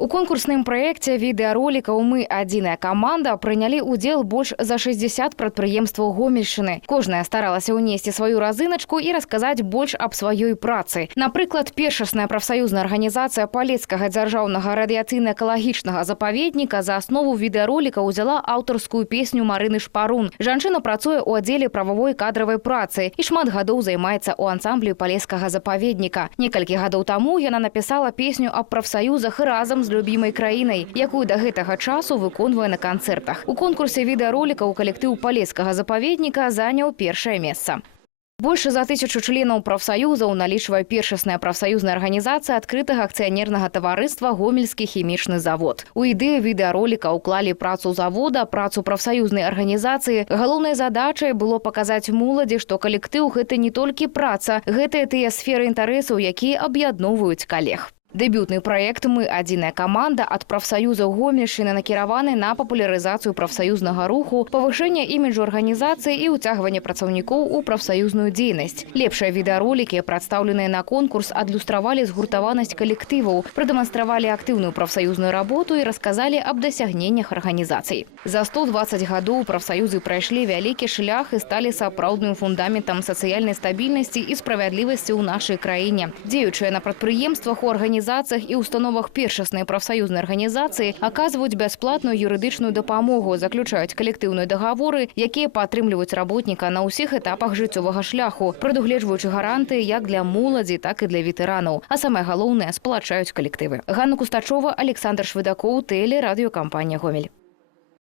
У конкурсным праекце відэаролікаў «Мы адзіная каманда» прынялі ўдзел больш за 60 прадпрыемстваў Гомельшчыны. Кожная старалася ўнесці сваю разыначку і расказаць больш аб сваёй працы. Напрыклад, першасная прафсаюзная арганізацыя Палецкага дзяржаўнага радыяцыйна-экалагічнага запаведніка за аснову відэароліка ўзяла аўтарскую песню Марыны Шпарун. Жанчына працуе ў аддзеле прававой кадравай працы і шмат гадоў займаецца ў ансамблі Палецкага запаведніка. Некалькі гадоў таму яна напісала песню аб прафсаюзах і разам з любімай краінай, якую да гэтага часу выконвае на канцэртах. У конкурсе відэаролікаў калектыў Палецкага запаведніка заняў першае месца. Больше за 1000 членаў прафсаюзаў налічвае першасная прафсаюзная арганізацыя адкрытага акцыянернага таварыства «Гомельскі хімічны завод». У ідэю відэароліка ўклалі працу завода, працу прафсаюзнай арганізацыі. Галоўнай задачай было паказаць моладзі, што калектыў – гэта не толькі праца, гэта тыя сферы інтарэсаў, якія аб'ядноўваюць калег. Дэбютны праект «Мы адзіная каманда» ад прафсаюзаў Гомельшчыны накіраваны на папулярызацыю прафсаюзнага руху, павышэнне іміджу арганізацыі і ўцягванне працаўнікоў у прафсаюзную дзейнасць. Лепшыя відэаролікі, прадстаўленыя на конкурс, адлюстравалі згуртаванасць калектываў, прадэманстравалі актыўную прафсаюзную работу і расказалі аб дасягненнях арганізацый. За 120 гадоў прафсаюзы прайшлі вялікі шлях і сталі сапраўдным фундаментам сацыяльнай стабільнасці і справядлівасці ў нашай краіне. Дзеючыя на прадпрыемствах у арганізацыях і установах першаснай прафсаюзнай арганізацыі аказваюць бясплатную юрыдычную дапамогу, заключаюць калектыўныя дагаворы, якія падтрымліваюць работніка на ўсіх этапах жыццёвага шляху, прадугледжваючы гарантыі як для моладзі, так і для ветэранаў. А самае галоўнае – сплачаюць калектывы. Ганна Кустачова, Александр Швыдакоў, тэлерадыёкампанія «Гомель».